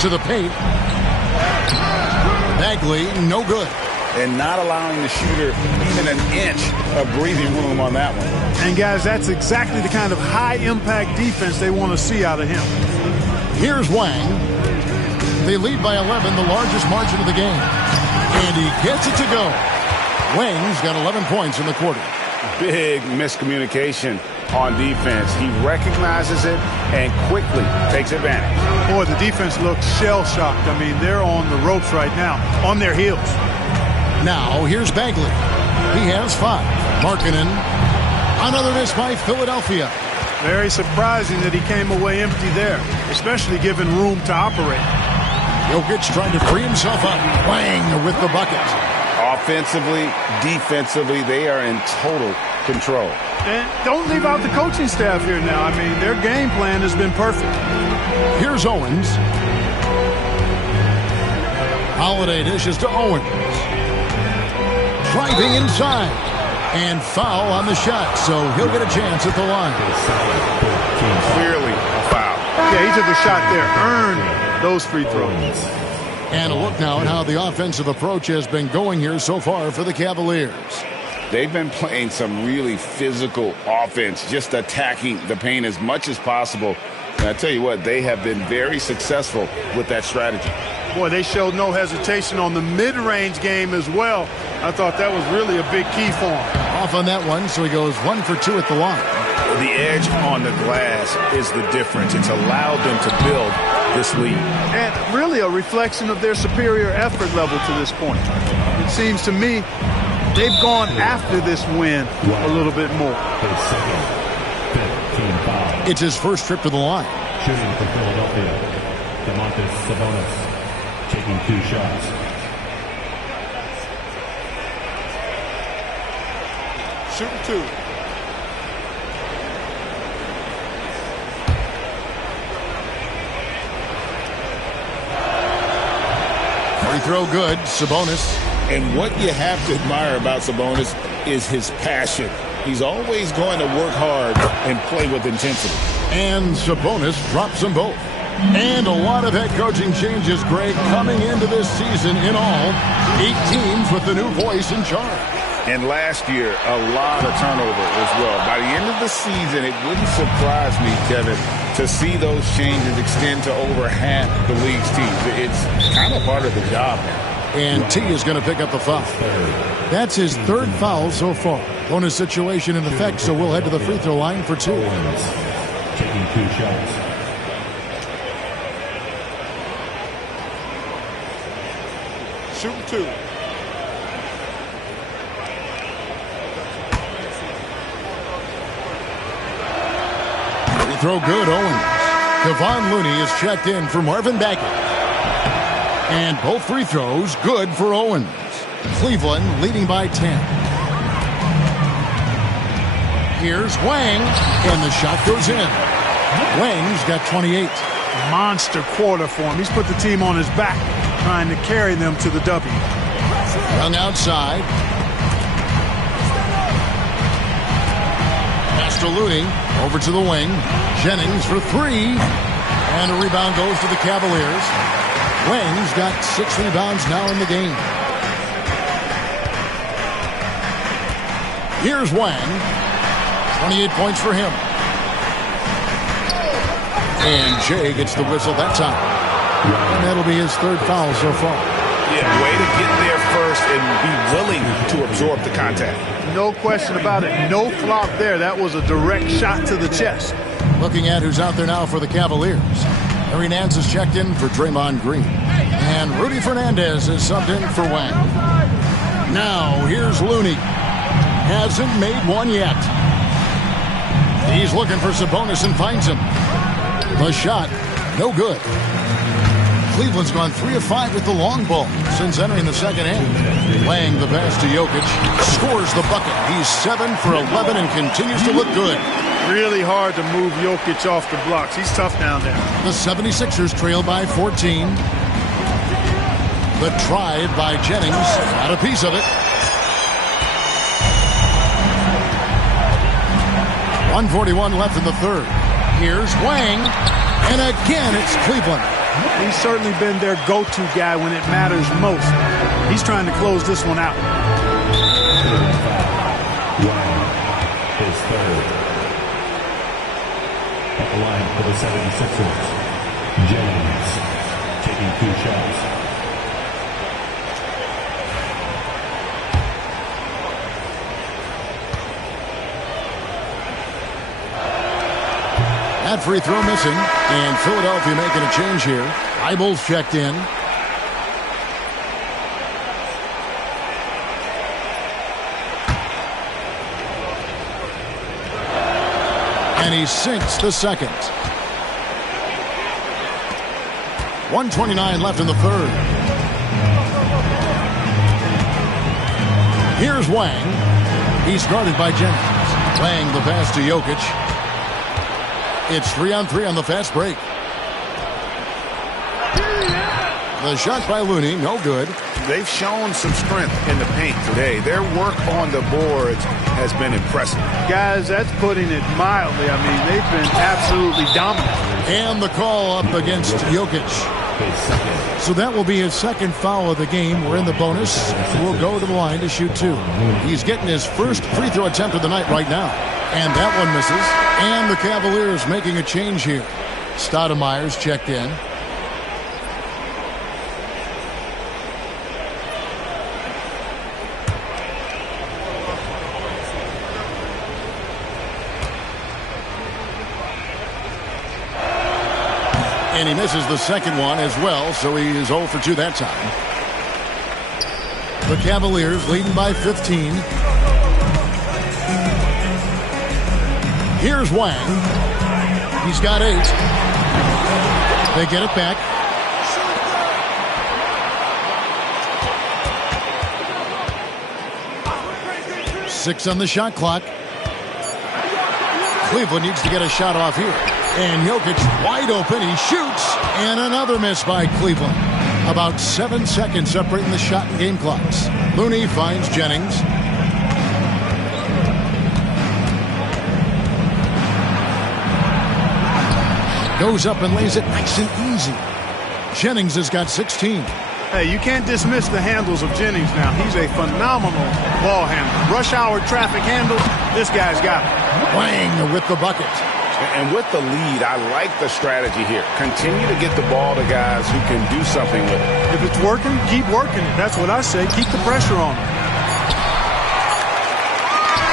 to the paint. Bagley, no good. And not allowing the shooter even an inch of breathing room on that one. And, guys, that's exactly the kind of high-impact defense they want to see out of him. Here's Wang. They lead by 11, the largest margin of the game. And he gets it to go. Wang's got 11 points in the quarter. big miscommunication on defense. He recognizes it and quickly takes advantage. Boy, the defense looks shell-shocked. I mean, they're on the ropes right now, on their heels. Now, here's Bagley. He has 5. Markkanen. Another miss by Philadelphia. Very surprising that he came away empty there, especially given room to operate. Jokic trying to free himself up. Wang with the bucket. Offensively, defensively, they are in total control. And don't leave out the coaching staff here now. I mean, their game plan has been perfect. Here's Owens. Holiday dishes to Owens. Driving inside. And foul on the shot, so he'll get a chance at the line. Clearly a foul. Yeah, he took a shot there. Earned those free throws. And a look now at how the offensive approach has been going here so far for the Cavaliers. They've been playing some really physical offense, just attacking the paint as much as possible. And I tell you what, they have been very successful with that strategy. Boy, they showed no hesitation on the mid-range game as well. I thought that was really a big key for him. Off on that one, so he goes 1 for 2 at the line. The edge on the glass is the difference. It's allowed them to build this lead. And really a reflection of their superior effort level to this point. It seems to me they've gone after this win a little bit more. It's his first trip to the line. Shooting for Philadelphia, Domantas Sabonis taking 2 shots. Shooting 2. Free throw good, Sabonis. And what you have to admire about Sabonis is his passion. He's always going to work hard and play with intensity. And Sabonis drops them both. And a lot of head coaching changes, Greg, coming into this season in all. 8 teams with the new voice in charge. And last year, a lot of turnover as well. By the end of the season, it wouldn't surprise me, Kevin, to see those changes extend to over half the league's teams. It's kind of part of the job now. And T is going to pick up the foul. That's his 3rd foul so far. Bonus situation in effect, so we'll head to the free throw line for 2. Taking 2 shots. Shooting 2. Free throw good, Owens. Kevon Looney is checked in for Marvin Bagley. And both free throws good for Owens. Cleveland leading by 10. Here's Wang, and the shot goes in. Wang's got 28. Monster quarter for him. He's put the team on his back, trying to carry them to the W. Young outside. Pass to Looney. Over to the wing. Jennings for 3. And a rebound goes to the Cavaliers. Wang's got 6 rebounds now in the game. Here's Wang. 28 points for him. And Jay gets the whistle that time. And that'll be his 3rd foul so far. Yeah, way to get there first and be willing to absorb the contact. No question about it. No flop there. That was a direct shot to the chest. Looking at who's out there now for the Cavaliers. Harry Nance is checked in for Draymond Green. And Rudy Fernandez is subbed in for Wang. Now, here's Looney. Hasn't made one yet. He's looking for Sabonis and finds him. The shot, no good. Cleveland's gone 3 of 5 with the long ball since entering the second half. Wang the pass to Jokic. Scores the bucket. He's 7 for 11 and continues to look good. Really hard to move Jokic off the blocks. He's tough down there. The 76ers trail by 14. The drive by Jennings. Got a piece of it. 1:41 left in the 3rd. Here's Wang. And again, it's Cleveland. He's certainly been their go-to guy when it matters most. He's trying to close this one out. His 3rd. At the line for the 76ers, Jennings taking 2 shots. That free throw missing, and Philadelphia making a change here. Eibels checked in. And he sinks the second. 1:29 left in the third. Here's Wang. He's guarded by Jennings. Wang the pass to Jokic. It's 3-on-3 on the fast break. The shot by Looney, no good. They've shown some strength in the paint today. Their work on the boards has been impressive. Guys, that's putting it mildly. I mean, they've been absolutely dominant. And the call up against Jokic. So that will be his second foul of the game. We're in the bonus. We'll go to the line to shoot 2. He's getting his first free throw attempt of the night right now. And that one misses. And the Cavaliers making a change here. Stoudemire's checked in. And he misses the second one as well, so he is 0 for 2 that time. The Cavaliers leading by 15. Here's Wang. He's got 8. They get it back. Six on the shot clock. Cleveland needs to get a shot off here. And Jokic wide open. He shoots. And another miss by Cleveland. About 7 seconds separating the shot and game clocks. Looney finds Jennings. Goes up and lays it nice and easy. Jennings has got 16. Hey, you can't dismiss the handles of Jennings now. He's a phenomenal ball handler. Rush hour traffic handles, this guy's got it. Wang with the bucket. And with the lead, I like the strategy here. Continue to get the ball to guys who can do something with it. If it's working, keep working it. That's what I say. Keep the pressure on them.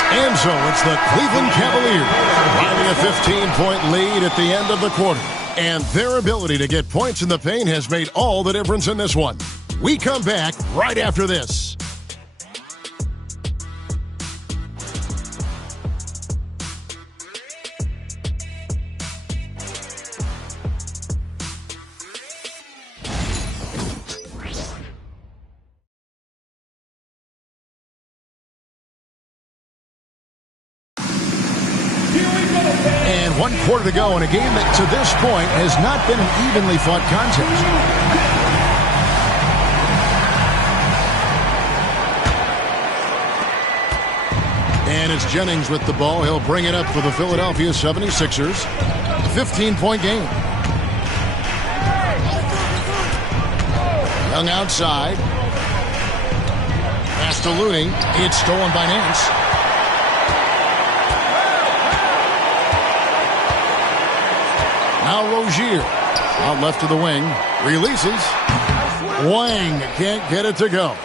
And so it's the Cleveland Cavaliers having a 15-point lead at the end of the quarter. And their ability to get points in the paint has made all the difference in this one. We come back right after this. And 1 quarter to go in a game that to this point has not been an evenly fought contest. And it's Jennings with the ball. He'll bring it up for the Philadelphia 76ers. 15-point game. Young outside. Pass to Looney. It's stolen by Nance. Now Rozier, out left to the wing, releases. Wang can't get it to go.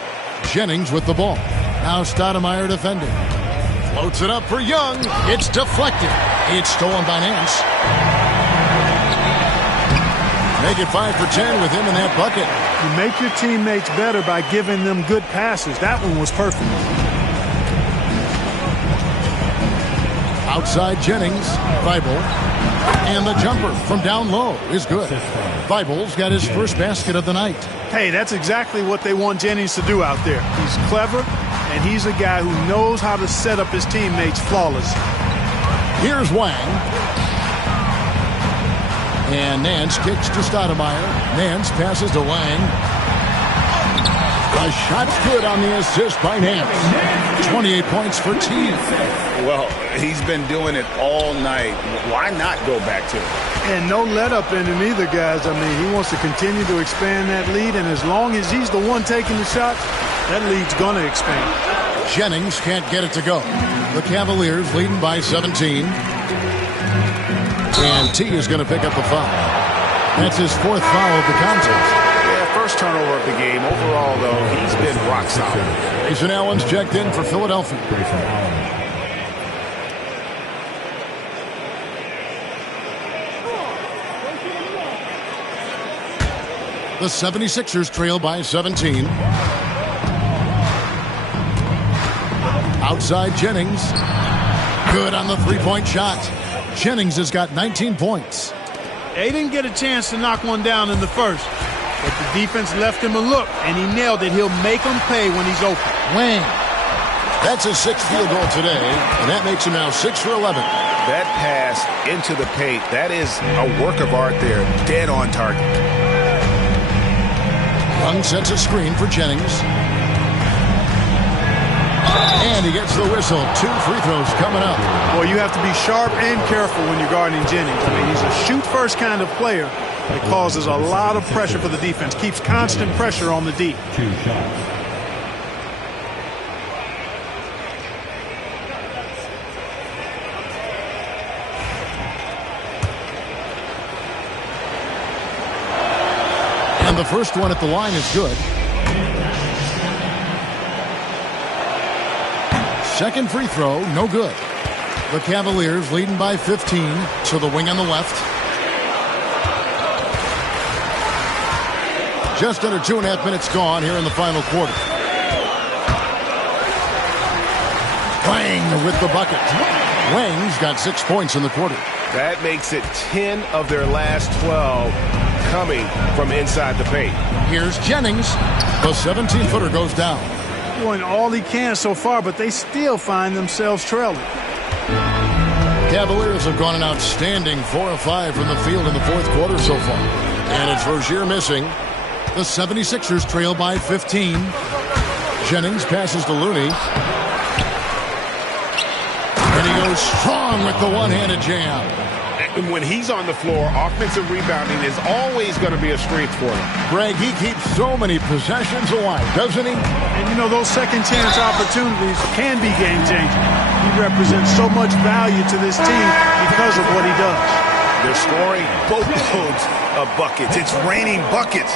Jennings with the ball. Now Stoudemire defending. Floats it up for Young. It's deflected. It's stolen by Nance. Make it 5 for 10 with him in that bucket. You make your teammates better by giving them good passes. That one was perfect. Outside Jennings, Thibault. And the jumper from down low is good. Thibault's got his first basket of the night. Hey, that's exactly what they want Jennings to do out there. He's clever, and he's a guy who knows how to set up his teammates flawless. Here's Wang. And Nance kicks to Stoudemire. Nance passes to Wang. The shot's good on the assist by Nance. 28 points for T. Well, he's been doing it all night. Why not go back to it? And no let up in him either, guys. I mean, he wants to continue to expand that lead, and as long as he's the one taking the shots, that lead's going to expand. Jennings can't get it to go. The Cavaliers leading by 17. And T is going to pick up the foul. That's his 4th foul of the contest. First turnover of the game. Overall, though, he's been rock solid. Grayson Allen's checked in for Philadelphia. The 76ers trail by 17. Outside Jennings. Good on the three-point shot. Jennings has got 19 points. They didn't get a chance to knock one down in the first, but the defense left him a look, and he nailed it. He'll make them pay when he's open. Wang. That's his sixth field goal today, and that makes him now 6 for 11. That pass into the paint, that is a work of art there, dead on target. Young sets a screen for Jennings. And he gets the whistle. 2 free throws coming up. Boy, you have to be sharp and careful when you're guarding Jennings. I mean, he's a shoot-first kind of player that causes a lot of pressure for the defense, keeps constant pressure on the D. 2 shots. And the first one at the line is good. Second free throw, no good. The Cavaliers leading by 15 to the wing on the left. Just under 2.5 minutes gone here in the final quarter. Wang with the bucket. Wang's got 6 points in the quarter. That makes it 10 of their last 12 coming from inside the paint. Here's Jennings. The 17-footer goes down. Doing all he can so far, but they still find themselves trailing. Cavaliers have gone an outstanding 4 of 5 from the field in the fourth quarter so far. And it's Rozier missing. The 76ers trail by 15. Jennings passes to Looney. And he goes strong with the one-handed jam. And when he's on the floor, offensive rebounding is always going to be a strength for him. Greg, he keeps so many possessions alive, doesn't he? And, you know, those second-chance opportunities can be game-changing. He represents so much value to this team because of what he does. They're scoring boatloads of buckets. It's raining buckets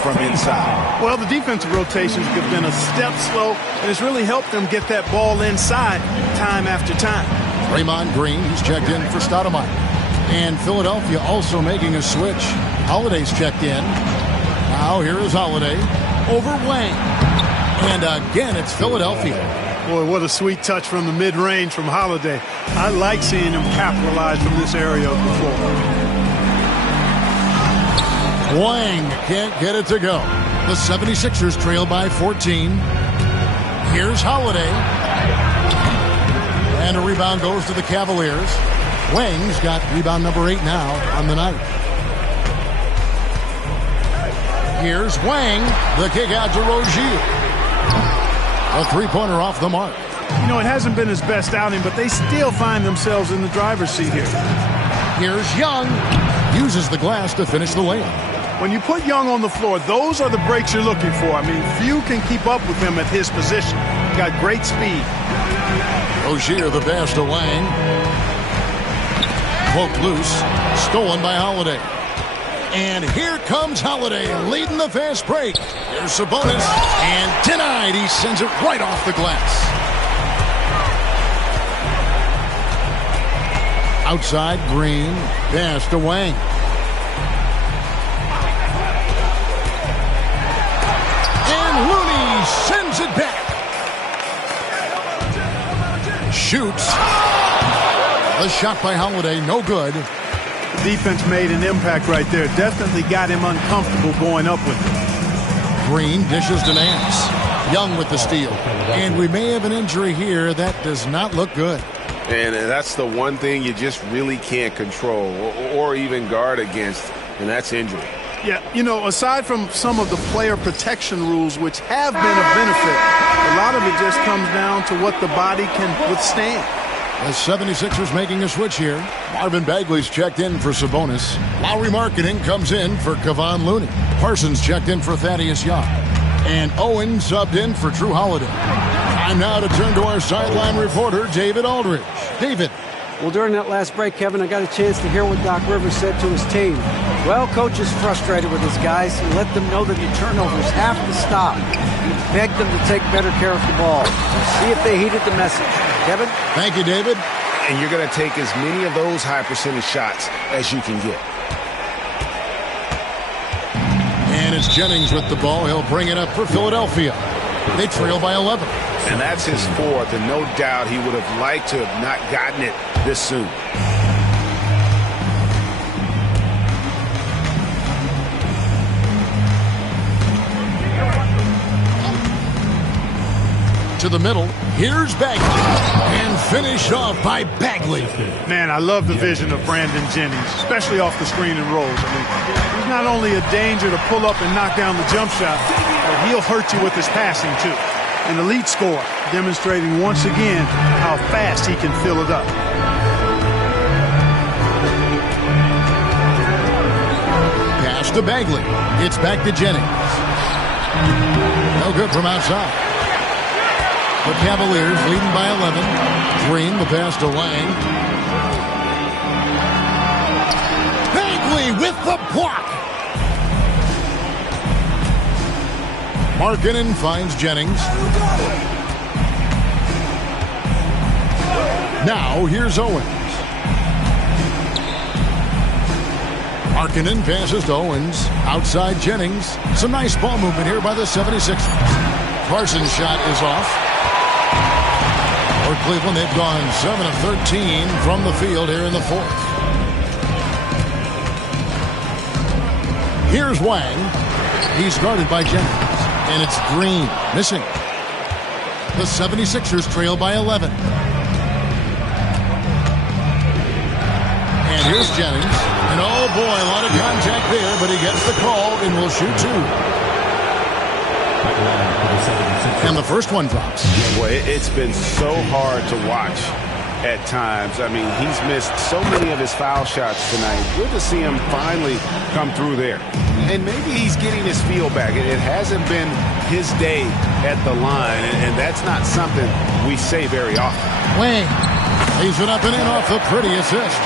from inside. Well, the defensive rotations have been a step slow, and it's really helped them get that ball inside time after time. Draymond Green, he's checked in for Stoudemire. And Philadelphia also making a switch. Holiday's checked in. Now here is Holiday over Wang. And again, it's Philadelphia. Boy, what a sweet touch from the mid-range from Holiday. I like seeing him capitalize from this area of the floor. Wang can't get it to go. The 76ers trail by 14. Here's Holiday. And a rebound goes to the Cavaliers. Wang's got rebound number 8 now on the night. Here's Wang. The kick out to Rozier. A three-pointer off the mark. You know, it hasn't been his best outing, but they still find themselves in the driver's seat here. Here's Young. Uses the glass to finish the layup. When you put Young on the floor, those are the breaks you're looking for. I mean, few can keep up with him at his position. Got great speed. Rozier the pass to Wang. Poked loose. Stolen by Holiday. And here comes Holiday leading the fast break. Here's Sabonis. And denied. He sends it right off the glass. Outside, Green. Pass to Wang. And Looney sends it back. Shoots. The shot by Holiday, no good. The defense made an impact right there. Definitely got him uncomfortable going up with it. Green dishes to Nance. Young with the steal. And we may have an injury here. That does not look good. And that's the one thing you just really can't control or even guard against, and that's injury. Yeah, you know, aside from some of the player protection rules, which have been a benefit, a lot of it just comes down to what the body can withstand. The 76ers making a switch here. Marvin Bagley's checked in for Sabonis. Lowry Marketing comes in for Kevon Looney. Parsons checked in for Thaddeus Young. And Owen subbed in for Drew Holiday. Time now to turn to our sideline reporter, David Aldridge. David. Well, during that last break, Kevin, I got a chance to hear what Doc Rivers said to his team. Well, coach is frustrated with his guys. He let them know that the turnovers have to stop. He begged them to take better care of the ball. See if they heeded the message. Kevin? Thank you, David. And you're going to take as many of those high percentage shots as you can get. And it's Jennings with the ball. He'll bring it up for Philadelphia. They trail by 11. And that's his fourth, and no doubt he would have liked to have not gotten it this soon. To the middle, here's Bagley, and finished off by Bagley. Man, I love the vision of Brandon Jennings, especially off the screen and rolls. I mean, he's not only a danger to pull up and knock down the jump shot, but he'll hurt you with his passing too. An elite scorer, demonstrating once again how fast he can fill it up. Pass to Bagley. It's back to Jennings. No good from outside. The Cavaliers leading by 11. Green, the pass to Lang. Bagley with the block. Markkanen finds Jennings. Now here's Owens. Markkanen passes to Owens. Outside Jennings. Some nice ball movement here by the 76ers. Parsons' shot is off. For Cleveland, they've gone 7 of 13 from the field here in the fourth. Here's Wang. He's guarded by Jennings. And it's Green missing. The 76ers trail by 11. And here's Jennings. And oh boy, a lot of contact there, but he gets the call and will shoot two. And the first one drops. Well, it's been so hard to watch at times. I mean, he's missed so many of his foul shots tonight. Good to see him finally come through there. And maybe he's getting his feel back. It hasn't been his day at the line, and that's not something we say very often. Wang leaves it up and in off the pretty assist.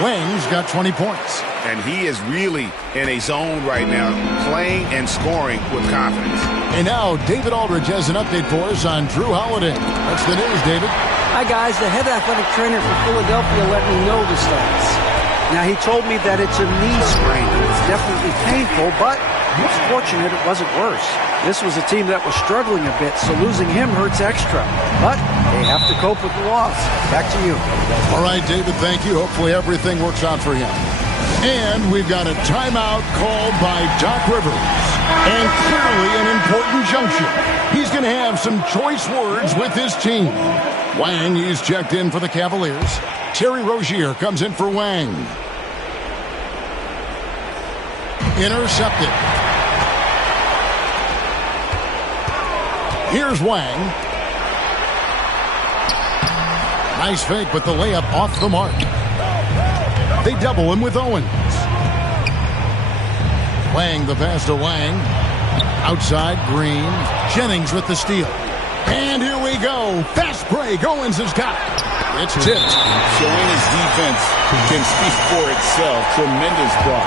Wang's got 20 points. And he is really in a zone right now, playing and scoring with confidence. And now David Aldridge has an update for us on Drew Holiday. What's the news, David? Hi, guys. The head athletic trainer for Philadelphia let me know the stats. Now, he told me that it's a knee sprain. It's definitely painful, but he was fortunate it wasn't worse. This was a team that was struggling a bit, so losing him hurts extra. But they have to cope with the loss. Back to you. All right, David, thank you. Hopefully everything works out for him. And we've got a timeout called by Doc Rivers. And clearly an important junction. He's going to have some choice words with his team. Wang, he's checked in for the Cavaliers. Terry Rozier comes in for Wang. Intercepted. Here's Wang. Nice fake, but the layup off the mark. They double him with Owens. Wang, the pass to Wang. Outside, Green. Jennings with the steal. And here we go. Fast break. Owens has got it. It's tipped. Showing his defense can speak for itself. Tremendous block.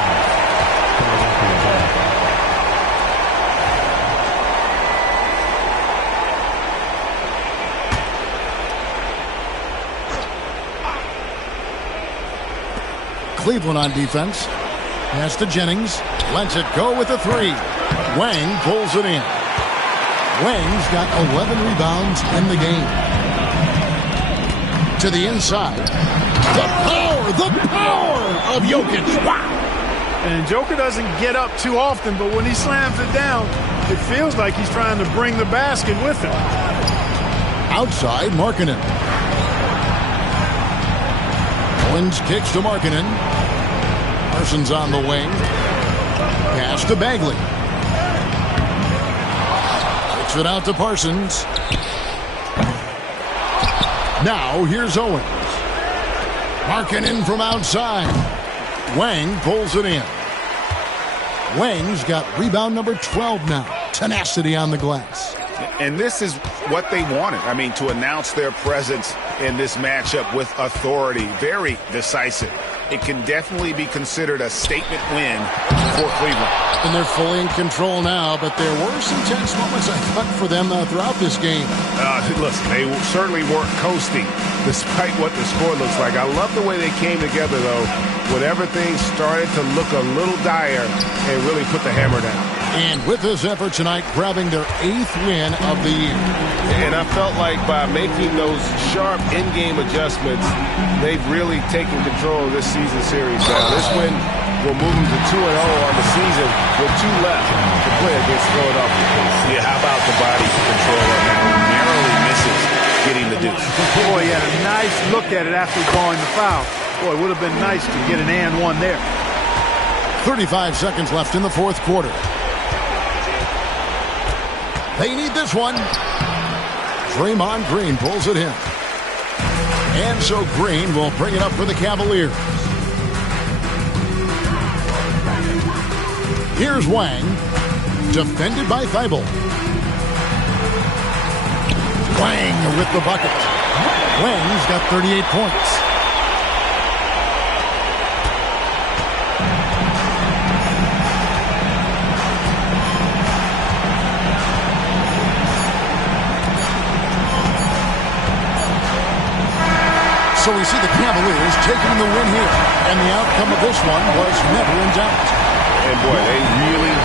Cleveland on defense. Pass to Jennings. Lets it go with a three. Wang pulls it in. Wang's got 11 rebounds in the game. To the inside. The power of Jokic. Wow. And Joker doesn't get up too often, but when he slams it down, it feels like he's trying to bring the basket with him. Outside, Markkanen. Owens kicks to Markkanen. Parsons on the wing. Pass to Bagley. Kicks it out to Parsons. Now here's Owens. Markkanen from outside. Wang pulls it in. Wang's got rebound number 12 now. Tenacity on the glass. And this is what they wanted. I mean, to announce their presence in this matchup with authority. Very decisive. It can definitely be considered a statement win for Cleveland. And they're fully in control now, but there were some tense moments, I thought, for them throughout this game. Listen, they certainly weren't coasting despite what the score looks like. I love the way they came together, though, when everything started to look a little dire and really put the hammer down. And with this effort tonight, grabbing their 8th win of the year. And I felt like by making those sharp in-game adjustments, they've really taken control of this season series now. This win will move them to 2-0 on the season with 2 left to play against Philadelphia. Yeah, how about the body control on that? Narrowly misses getting the deuce. Boy, he had a nice look at it after drawing the foul. Boy, it would have been nice to get an and one there. 35 seconds left in the 4th quarter. They need this one. Draymond Green pulls it in. And so Green will bring it up for the Cavaliers. Here's Wang. Defended by Thibault. Wang with the bucket. Wang's got 38 points. So we see the Cavaliers taking the win here. And the outcome of this one was never in doubt. And boy, they really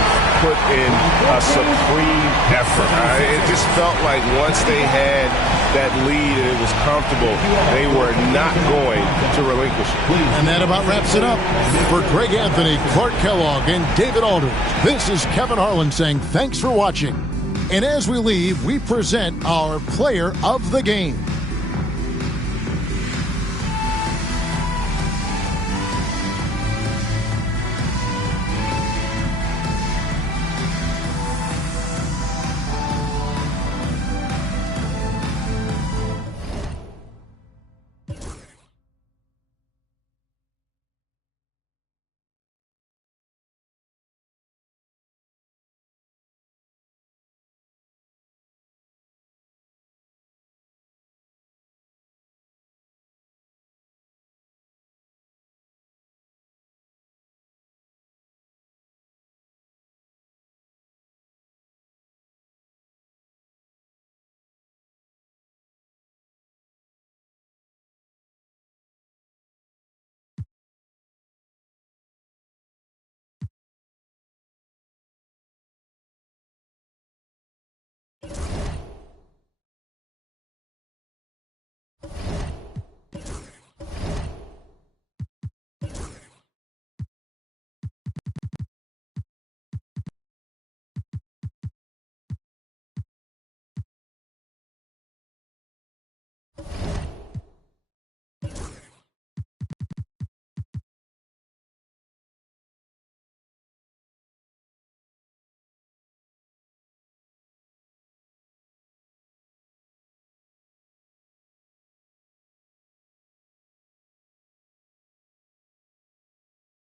put in a supreme effort. It just felt like once they had that lead and it was comfortable, they were not going to relinquish it. And that about wraps it up. For Greg Anthony, Clark Kellogg, and David Aldridge, this is Kevin Harlan saying thanks for watching. And as we leave, we present our player of the game.